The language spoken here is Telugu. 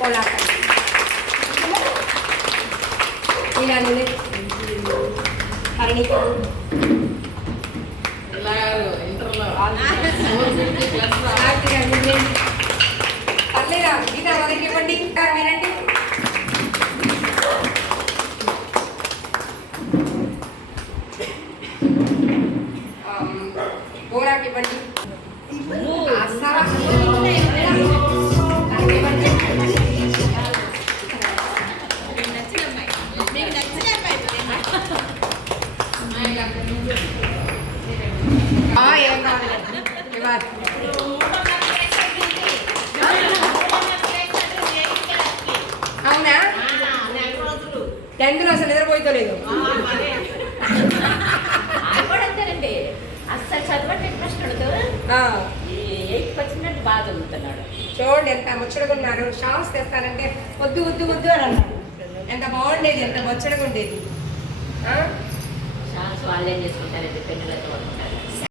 పోలాకండి ఇలా నూనె హరణికి పర్లేదా గీత మొదటి ఇవ్వండి వినండి పోలాకి ఇవ్వండి అవునా 10th అసలు నిద్రపోయితలేదు అసలు చదవండి ఇంట్రెస్ట్ ఉండదు 8th వచ్చినట్టు బాగా చదువుతున్నాడు. చూడండి ఎంత ముచ్చటగున్నారు. షాల్స్ తెస్తానంటే వద్దు వద్దు వద్దు అని అన్నాడు. ఎంత బాగుండేది, ఎంత ముచ్చటగా ఉండేది. షాల్స్ వాళ్ళేం చేసుకుంటారండి, పెళ్ళిళ్ళతో ఉంటారు.